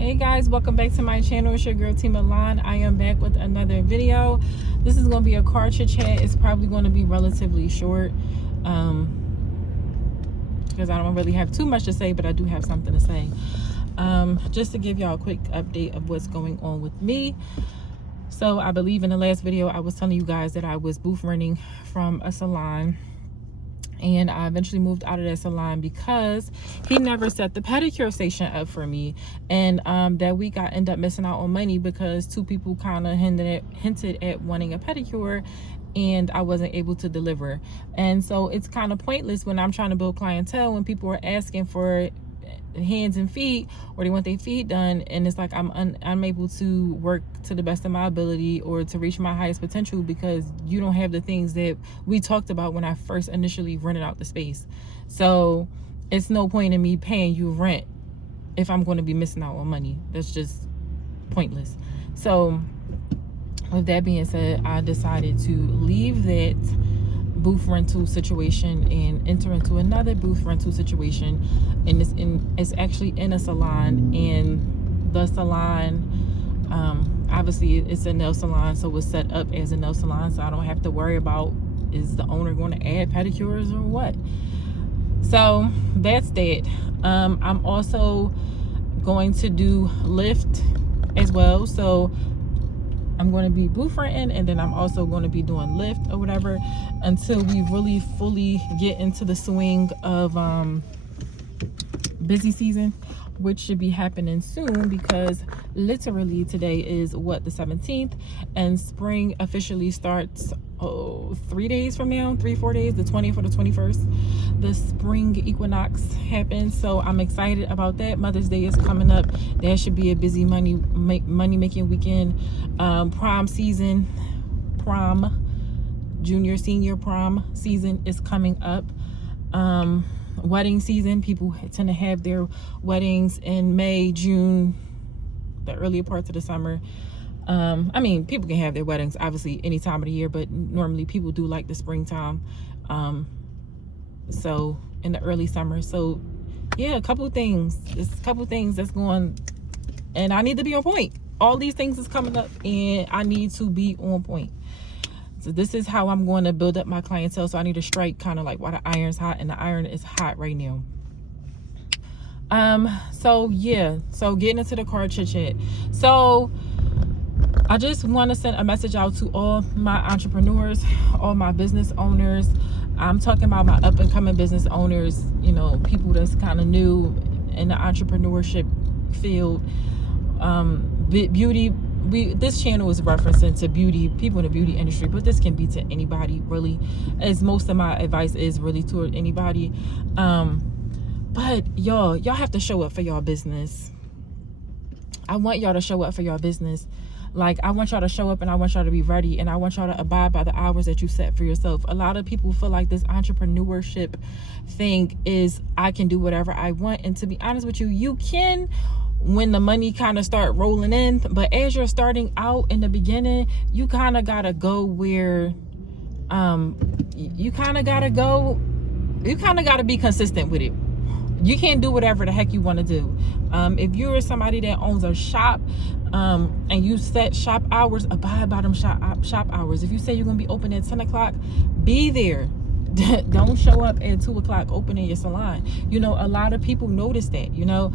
Hey guys, welcome back to my channel. It's your girl T Milan. I am back with another video. This is going to be a car chit chat. It's probably going to be relatively short because I don't really have too much to say, but I do have something to say. Just to give y'all a quick update of what's going on with me. So I believe in the last video I was telling you guys that I was booth renting from a salon, and I eventually moved out of that salon because he never set the pedicure station up for me. And that week I ended up missing out on money because two people kind of hinted at wanting a pedicure, and I wasn't able to deliver. And so it's kind of pointless when I'm trying to build clientele when people are asking for hands and feet, or they want their feet done, and it's like I'm unable to work to the best of my ability or to reach my highest potential because you don't have the things that we talked about when I first initially rented out the space. So it's no point in me paying you rent if I'm going to be missing out on money. That's just pointless. So with that being said, I decided to leave that booth rental situation and enter into another booth rental situation, and it's actually in a salon. And the salon, obviously it's a nail salon, so it's set up as a nail salon, so I don't have to worry about is the owner going to add pedicures or what. So that's that. I'm also going to do lift as well, so I'm going to be booth renting, and then I'm also going to be doing lift or whatever until we really fully get into the swing of busy season, which should be happening soon, because literally today is what, the 17th, and spring officially starts 3 days from now, 4 days, the 20th or the 21st. The spring equinox happens, so I'm excited about that. Mother's Day is coming up. That should be a busy money making weekend. Prom season, junior senior prom season is coming up. Wedding season, people tend to have their weddings in May, June, the earlier parts of the summer. I mean, people can have their weddings obviously any time of the year, but normally people do like the springtime, so in the early summer. So yeah, a couple of things that's going, and I need to be on point. All these things is coming up and I need to be on point. So this is how I'm going to build up my clientele. So I need to strike kind of like while the iron's hot, and the iron is hot right now. So yeah, so getting into the car chit chat. So I just want to send a message out to all my entrepreneurs, all my business owners. I'm talking about my up and coming business owners, you know, people that's kind of new in the entrepreneurship field. Beauty, this channel is referencing to beauty, people in the beauty industry, but this can be to anybody really, as most of my advice is really toward anybody. But y'all have to show up for y'all business. I want y'all to show up for y'all business. Like, I want y'all to show up, and I want y'all to be ready, and I want y'all to abide by the hours that you set for yourself. A lot of people feel like this entrepreneurship thing is I can do whatever I want, and to be honest with you, you can when the money kind of start rolling in, but as you're starting out in the beginning, you kind of gotta go where you kind of gotta be consistent with it. You can't do whatever the heck you want to do. If you're somebody that owns a shop, and you set shop hours, abide by them shop hours. If you say you're gonna be open at 10 o'clock, be there. Don't show up at 2 o'clock opening your salon. You know, a lot of people notice that. You know,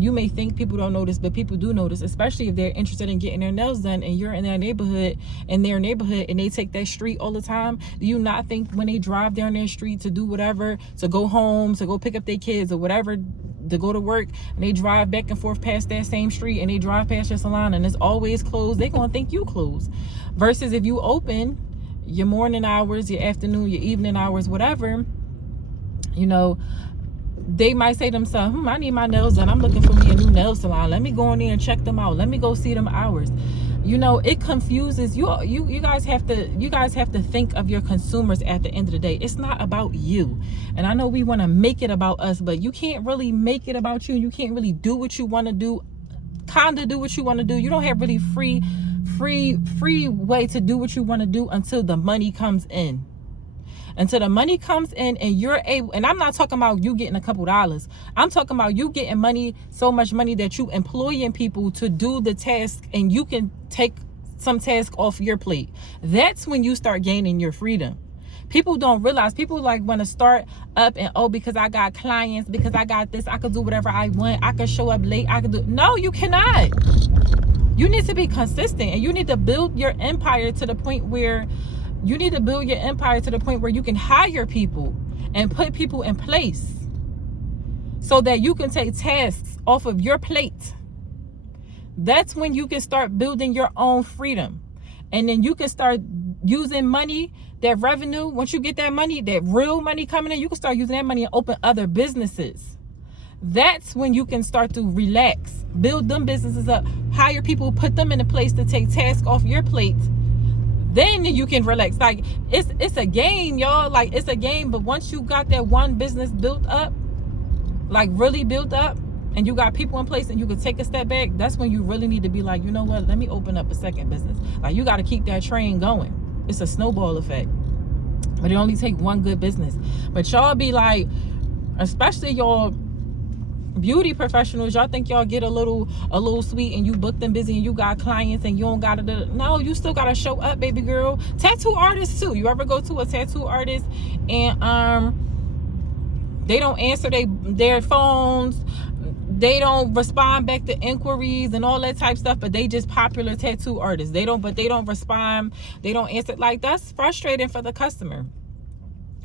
you may think people don't notice, but people do notice, especially if they're interested in getting their nails done and you're in their neighborhood, and they take that street all the time. Do you not think when they drive down their street to do whatever, to go home, to go pick up their kids or whatever, to go to work, and they drive back and forth past that same street, and they drive past your salon and it's always closed, they're gonna think you closed? Versus if you open your morning hours, your afternoon, your evening hours, whatever, you know, they might say to themselves, I need my nails done, I'm looking for me a new nail salon, let me go in there and check them out, let me go see them hours. You know, it confuses you. You guys have to think of your consumers at the end of the day. It's not about you. And I know we want to make it about us, but you can't really make it about you. You can't really do what you want to do, do what you want to do. You don't have really free way to do what you want to do until the money comes in. until the money comes in and you're able, and I'm not talking about you getting a couple dollars. I'm talking about you getting money, so much money that you employing people to do the task and you can take some task off your plate. That's when you start gaining your freedom. People don't realize, people like want to start up and, oh, because I got clients, because I got this, I could do whatever I want, I could show up late, I could do. No, you cannot. You need to be consistent, and you need to build your empire to the point where you can hire people and put people in place so that you can take tasks off of your plate. That's when you can start building your own freedom. And then you can start using money, that revenue. Once you get that money, that real money coming in, you can start using that money and open other businesses. That's when you can start to relax, build them businesses up, hire people, put them in a place to take tasks off your plate. Then you can relax. Like, it's a game, y'all. Like, it's a game. But once you got that one business built up, like really built up, and you got people in place and you can take a step back, that's when you really need to be like, you know what, let me open up a second business. Like, you got to keep that train going. It's a snowball effect. But it only take one good business. But y'all be like, especially y'all beauty professionals, y'all think y'all get a little sweet and you booked and busy and you got clients and you don't gotta do. No, you still gotta show up, baby girl. Tattoo artists too. You ever go to a tattoo artist and they don't answer their phones, they don't respond back to inquiries and all that type stuff, but they just popular tattoo artists. They don't respond, they don't answer. Like, that's frustrating for the customer.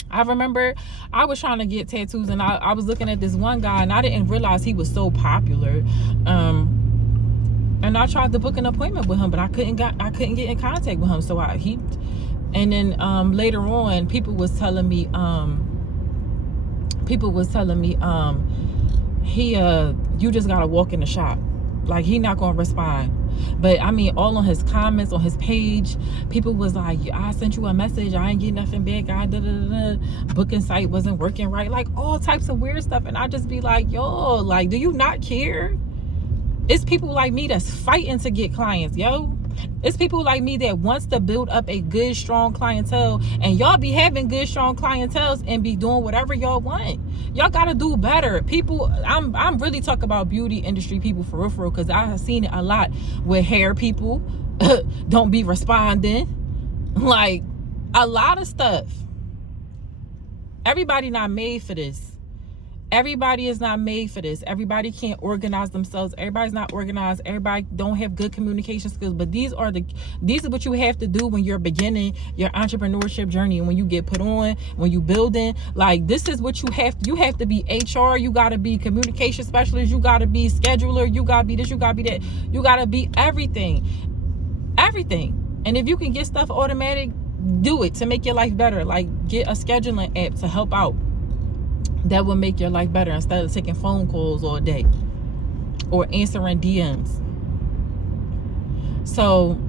I remember I was trying to get tattoos and I was looking at this one guy and I didn't realize he was so popular. And I tried to book an appointment with him, but I couldn't get in contact with him. So and then later on, people was telling me you just gotta walk in the shop. Like, he not gonna respond. But I mean, all on his comments on his page, people was like, I sent you a message, I ain't getting nothing back, booking site wasn't working right, like all types of weird stuff. And I just be like, yo, like, do you not care? It's people like me that's fighting to get clients, yo. It's people like me that wants to build up a good, strong clientele, and y'all be having good, strong clientels and be doing whatever y'all want. Y'all gotta do better. People, I'm really talking about beauty industry people for real, because I have seen it a lot with hair people don't be responding. Like, a lot of stuff. Everybody not made for this. Everybody is not made for this. Everybody can't organize themselves. Everybody's not organized. Everybody don't have good communication skills. But these are what you have to do when you're beginning your entrepreneurship journey, and when you get put on, when you building. Like, this is what you have. You have to be HR. You got to be communication specialist. You got to be scheduler. You got to be this. You got to be that. You got to be everything. Everything. And if you can get stuff automatic, do it to make your life better. Like, get a scheduling app to help out. That will make your life better instead of taking phone calls all day or answering DMs. So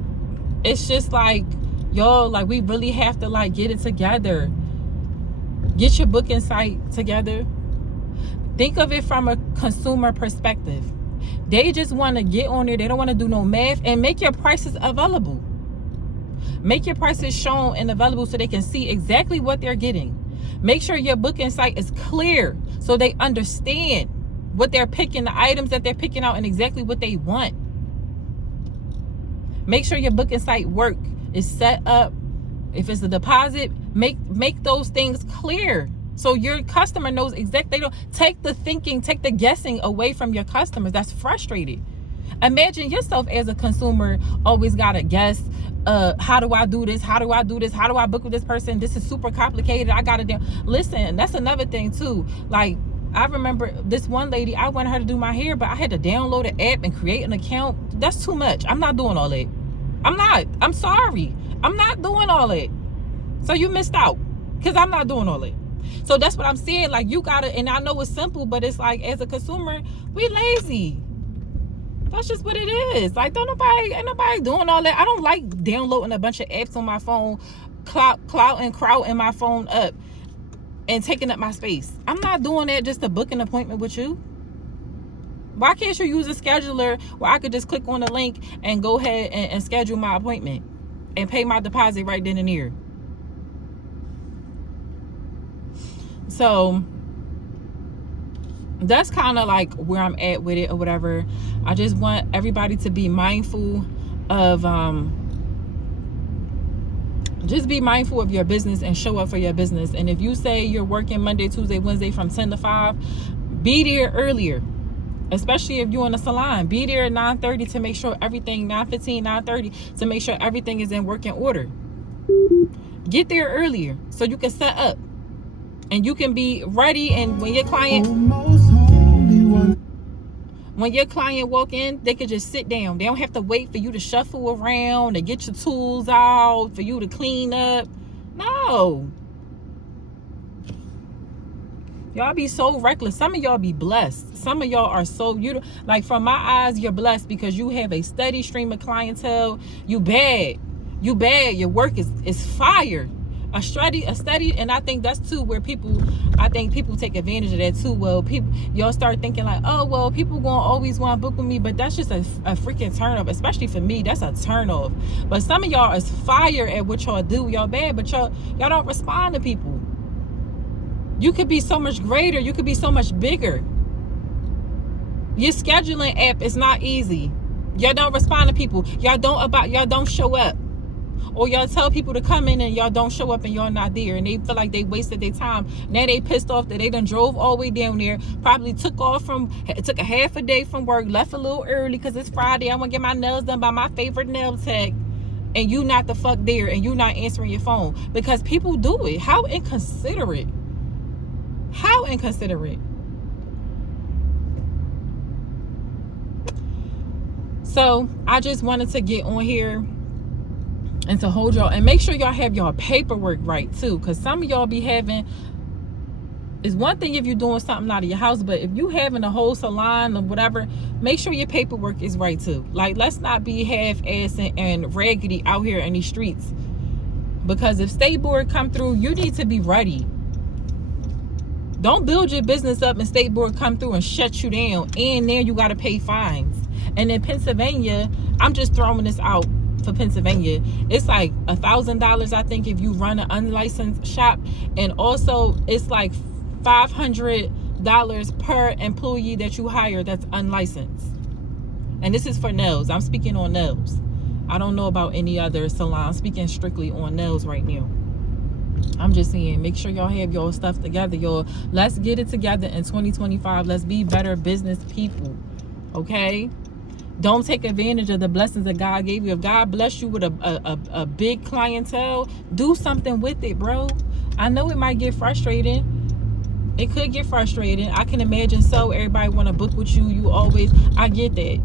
it's just like, y'all, like, we really have to like get it together. Get your booking site together. Think of it from a consumer perspective. They just want to get on there. They don't want to do no math, and make your prices available. Make your prices shown and available so they can see exactly what they're getting. Make sure your booking site is clear so they understand what they're picking, the items that they're picking out, and exactly what they want. Make sure your booking site is set up. If it's a deposit, make those things clear so your customer knows exactly. They don't take the guessing away from your customers. That's frustrating. Imagine yourself as a consumer always gotta guess. How do I do this? How do I do this? How do I book with this person? This is super complicated. I gotta listen. That's another thing too. Like, I remember this one lady, I wanted her to do my hair, but I had to download an app and create an account. That's too much. I'm not doing all that. I'm sorry. I'm not doing all that. So you missed out, because I'm not doing all that. So that's what I'm saying. Like, you gotta, and I know it's simple, but it's like, as a consumer, we lazy. That's just what it is. Like, ain't nobody doing all that. I don't like downloading a bunch of apps on my phone, crowding my phone up and taking up my space. I'm not doing that just to book an appointment with you. Why can't you use a scheduler where I could just click on the link and go ahead and schedule my appointment and pay my deposit right then and there? So that's kind of like where I'm at with it or whatever. I just want everybody to be mindful of just be mindful of your business and show up for your business. And if you say you're working Monday, Tuesday, Wednesday from 10 to 5, be there earlier. Especially if you're in a salon, be there at 9:30 to make sure everything, 9:15, 9:30, to make sure everything is in working order. Get there earlier so you can set up and you can be ready. And when your client walk in, they could just sit down. They don't have to wait for you to shuffle around and get your tools out for you to clean up. No. Y'all be so reckless. Some of y'all be blessed. Some of y'all are so, you like, from my eyes, you're blessed because you have a steady stream of clientele. You bad. Your work is fire. A steady, and I think that's too where people take advantage of that too. Well, y'all start thinking like, oh well, people gonna always want to book with me, but that's just a freaking turn off. Especially for me, that's a turn off. But some of y'all is fire at what y'all do. Y'all bad, but y'all don't respond to people. You could be so much greater. You could be so much bigger. Your scheduling app is not easy. Y'all don't respond to people. Y'all don't show up. Or y'all tell people to come in and y'all don't show up and y'all not there. And they feel like they wasted their time. Now they pissed off that they done drove all the way down there. Probably took a half a day from work. Left a little early because it's Friday. I want to get my nails done by my favorite nail tech. And you not the fuck there. And you not answering your phone. Because people do it. How inconsiderate. How inconsiderate. So I just wanted to get on here and to hold y'all and make sure y'all have y'all paperwork right too, because some of y'all be having, it's one thing if you're doing something out of your house, but if you having a whole salon or whatever, make sure your paperwork is right too. Like, let's not be half-ass and raggedy out here in these streets, because if state board come through, you need to be ready. Don't build your business up and state board come through and shut you down, and then you got to pay fines. And in Pennsylvania, I'm just throwing this out for Pennsylvania, it's like $1,000, I think, if you run an unlicensed shop, and also it's like $500 per employee that you hire that's unlicensed. And this is for nails. I'm speaking on nails. I don't know about any other salon. I'm speaking strictly on nails right now. I'm just saying, make sure y'all have your stuff together, y'all. Let's get it together in 2025. Let's be better business people, okay? Don't take advantage of the blessings that God gave you. If God bless you with a big clientele, do something with it, bro. I know it might get frustrating. It could get frustrating. I can imagine so. Everybody want to book with you. You always, I get that.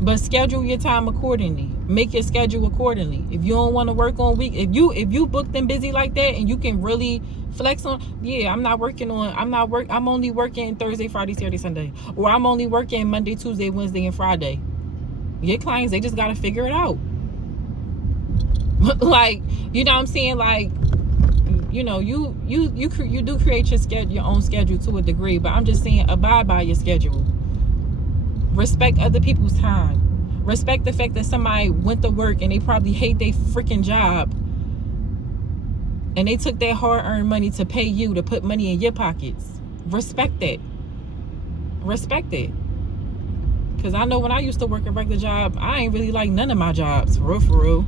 But schedule your time accordingly. Make your schedule accordingly. If you don't want to work on week, if you booked and busy like that and you can really flex on, yeah, I'm only working Thursday, Friday, Saturday, Sunday. Or I'm only working Monday, Tuesday, Wednesday, and Friday. Your clients, they just got to figure it out. Like, you know what I'm saying? Like, you know, you do create your own schedule to a degree, but I'm just saying, abide by your schedule. Respect other people's time. Respect the fact that somebody went to work and they probably hate their freaking job, and they took their hard-earned money to pay you, to put money in your pockets. Respect that. Respect it. Because I know when I used to work a regular job, I ain't really like none of my jobs, for real.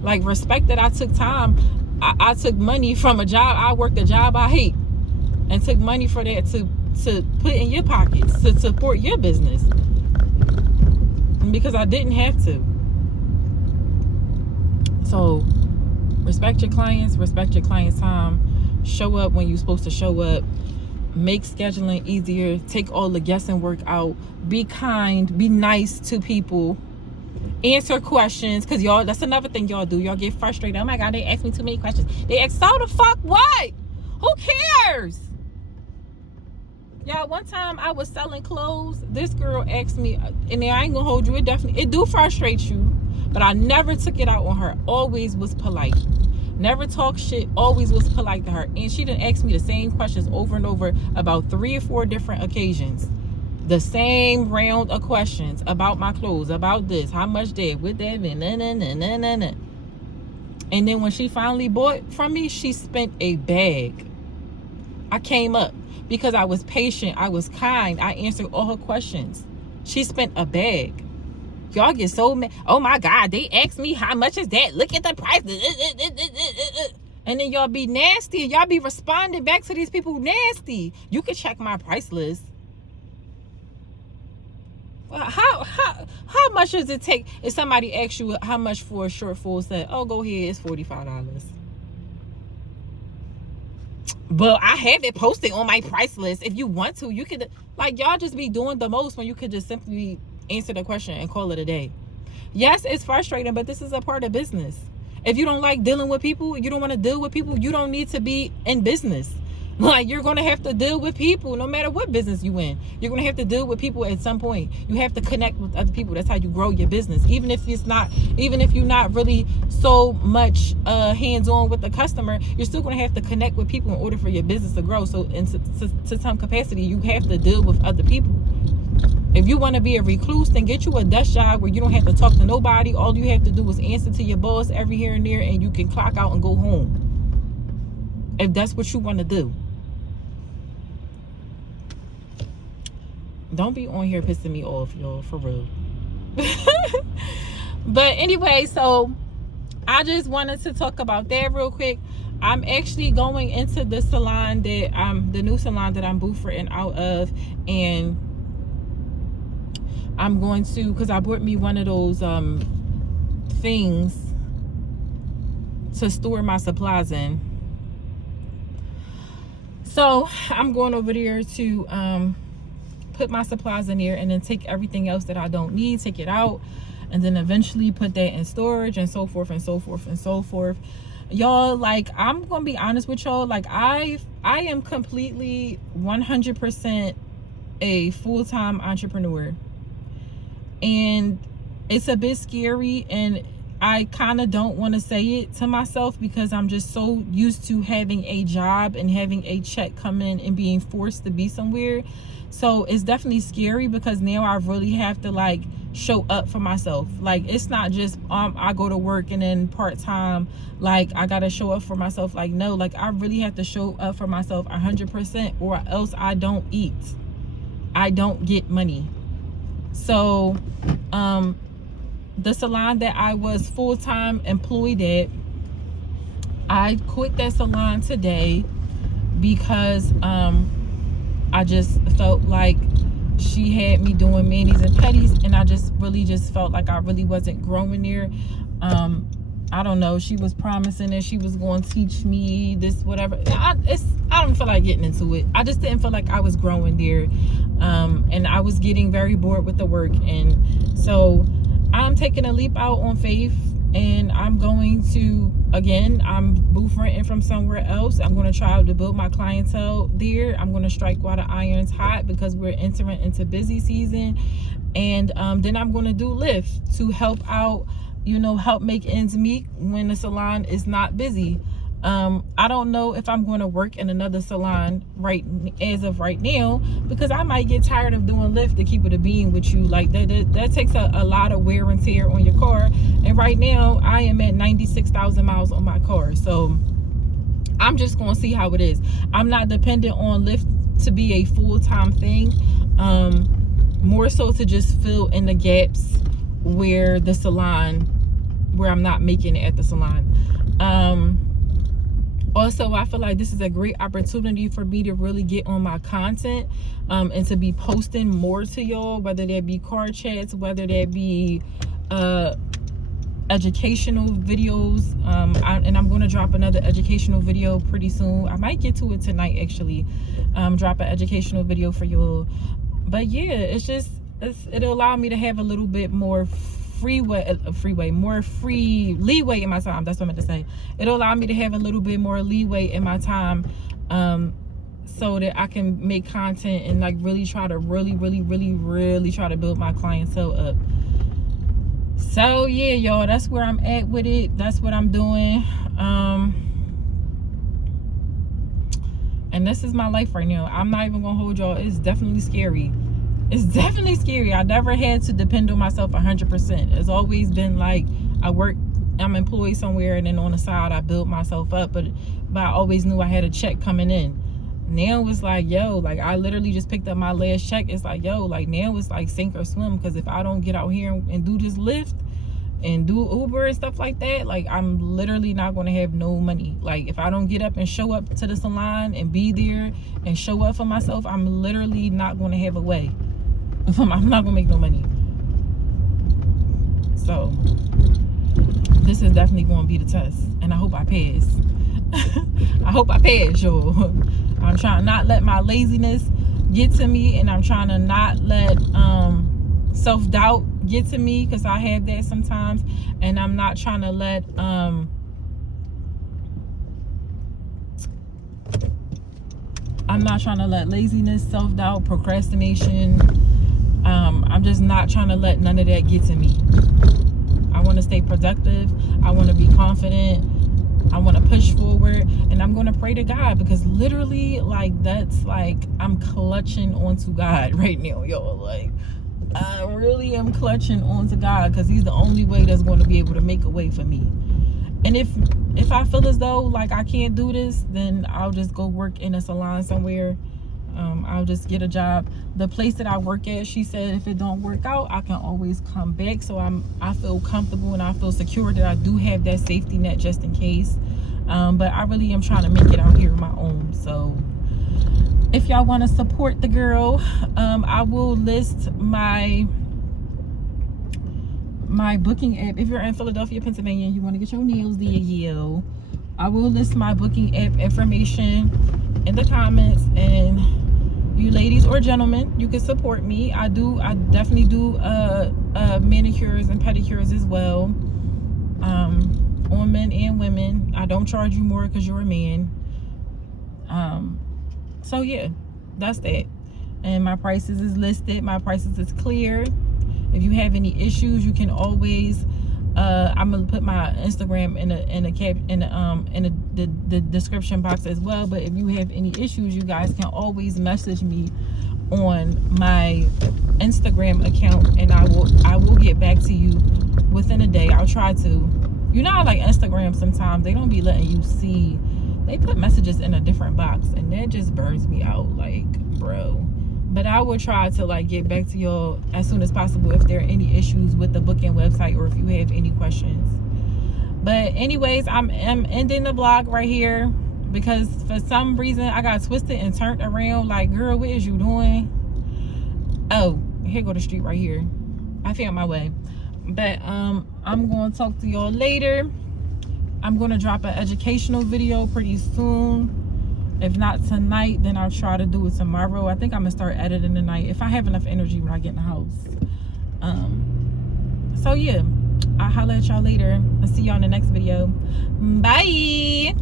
Like, respect that I took time. I took money from a job. I worked a job I hate and took money for that to put in your pockets to support your business, because I didn't have to. So respect your clients, respect your clients' time, show up when you're supposed to show up, make scheduling easier, take all the guessing work out, be kind, be nice to people, answer questions, because y'all, that's another thing y'all do. Y'all get frustrated. Oh my God, they ask me too many questions. They ask, so the fuck what? Who cares? Y'all, one time I was selling clothes. This girl asked me, and I ain't gonna hold you, it do frustrate you, but I never took it out on her. Always was polite. Never talk shit, always was polite to her. And she done asked me the same questions over and over about 3 or 4 different occasions. The same round of questions about my clothes, about this, how much that, with that, and. And then when she finally bought from me, she spent a bag. I came up because I was patient. I was kind. I answered all her questions. She spent a bag. Y'all get so mad. Oh my God, they asked me how much is that? Look at the price. And then y'all be nasty. Y'all be responding back to these people nasty. You can check my price list. Well, how much does it take if somebody asks you how much for a short full set? Oh, go ahead, it's $45. But I have it posted on my price list. If you want to, you could, like, y'all just be doing the most when you could just simply answer the question and call it a day. Yes, it's frustrating, but this is a part of business. If you don't like dealing with people, you don't want to deal with people, you don't need to be in business. Like, you're going to have to deal with people no matter what business you in. You're going to have to deal with people at some point. You have to connect with other people. That's how you grow your business. Even if you're not really so much hands-on with the customer, you're still going to have to connect with people in order for your business to grow. So to some capacity, you have to deal with other people. If you want to be a recluse, then get you a desk job where you don't have to talk to nobody. All you have to do is answer to your boss every here and there, and you can clock out and go home. If that's what you want to do. Don't be on here pissing me off, y'all, for real. But anyway, so I just wanted to talk about that real quick. I'm actually going into the salon that the new salon that I'm booth renting out of, and I'm going to, because I bought me one of those things to store my supplies in. So I'm going over there to put my supplies in there, and then take everything else that I don't need, take it out, and then eventually put that in storage, and so forth and so forth and so forth. Y'all, like, I'm gonna be honest with y'all, like, I am completely 100% a full-time entrepreneur, and it's a bit scary, and I kind of don't want to say it to myself because I'm just so used to having a job and having a check come in and being forced to be somewhere. So it's definitely scary because now I really have to, like, show up for myself. Like, it's not just I go to work and then part-time, like, I gotta show up for myself. Like, no, like, I really have to show up for myself 100%, or else I don't eat. I don't get money. So the salon that I was full-time employed at, I quit that salon today because I just felt like she had me doing manis and petties, and I just really felt like I really wasn't growing there. I don't know, she was promising that she was going to teach me this, whatever. I don't feel like getting into it. I just didn't feel like I was growing there, and I was getting very bored with the work. And so I'm taking a leap out on faith, and I'm going to, again, I'm booth renting from somewhere else. I'm going to try to build my clientele there. I'm going to strike while the iron's hot because we're entering into busy season. And then I'm going to do Lyft to help out, you know, help make ends meet when the salon is not busy. I don't know if I'm going to work in another salon as of right now, because I might get tired of doing Lyft, to keep it a being with you. Like, that takes a lot of wear and tear on your car, and right now I am at 96,000 miles on my car. So I'm just going to see how it is. I'm not dependent on Lyft to be a full-time thing, more so to just fill in the gaps where I'm not making it at the salon. Also, I feel like this is a great opportunity for me to really get on my content, and to be posting more to y'all, whether that be car chats, whether that be educational videos. And I'm going to drop another educational video pretty soon. I might get to it tonight, actually. Drop an educational video for y'all. But yeah, it'll allow me to have a little bit more more free leeway in my time. That's what I meant to say. It'll allow me to have a little bit more leeway in my time, so that I can make content and, like, really try to really try to build my clientele up. So yeah, y'all, that's where I'm at with it. That's what I'm doing. And this is my life right now. I'm not even gonna hold y'all. It's definitely scary. It's definitely scary. I never had to depend on myself 100%. It's always been like, I'm employed somewhere, and then on the side I build myself up, but I always knew I had a check coming in. now it's like, yo, like I literally just picked up my last check. It's like, yo, like now it's like sink or swim, because if I don't get out here and do this Lyft and do Uber and stuff like that, like I'm literally not going to have no money. Like if I don't get up and show up to the salon and be there and show up for myself, I'm literally not going to have a way. I'm not going to make no money. So this is definitely going to be the test, and I hope I pass. I hope I pass, y'all. I'm trying to not let my laziness get to me, and I'm trying to not let self-doubt get to me, because I have that sometimes, and I'm not trying to let laziness, self-doubt, procrastination, I'm just not trying to let none of that get to me. I want to stay productive. I want to be confident. I want to push forward, and I'm going to pray to God, because literally, like, that's like I'm clutching onto God right now, y'all. Like, I really am clutching onto God, because he's the only way that's going to be able to make a way for me. And if I feel as though like I can't do this, then I'll just go work in a salon somewhere. I'll just get a job. The place that I work at, she said if it don't work out, I can always come back. So I feel comfortable and I feel secure that I do have that safety net just in case. But I really am trying to make it out here on my own. So if y'all want to support the girl, I will list my booking app. If you're in Philadelphia, Pennsylvania, and you want to get your nails done, I will list my booking app information in the comments, and you ladies or gentlemen, you can support me. I definitely do manicures and pedicures as well, on men and women. I don't charge you more because you're a man. So yeah, that's that. And my prices is listed. My prices is clear. If you have any issues, you can always I'm gonna put my Instagram in the description box as well. But if you have any issues, you guys can always message me on my Instagram account, and I will get back to you within a day. I'll try to. You know how like Instagram sometimes they don't be letting you see. They put messages in a different box, and that just burns me out, like, bro. But I will try to like get back to y'all as soon as possible if there are any issues with the booking website, or if you have any questions. But anyways, I'm ending the vlog right here, because for some reason I got twisted and turned around. Like, girl, what is you doing? Oh, here go the street right here. I found my way. But I'm going to talk to y'all later. I'm going to drop an educational video pretty soon. If not tonight, then I'll try to do it tomorrow. I think I'm gonna start editing tonight if I have enough energy when I get in the house. So yeah, I'll holler at y'all later. I'll see y'all in the next video. Bye.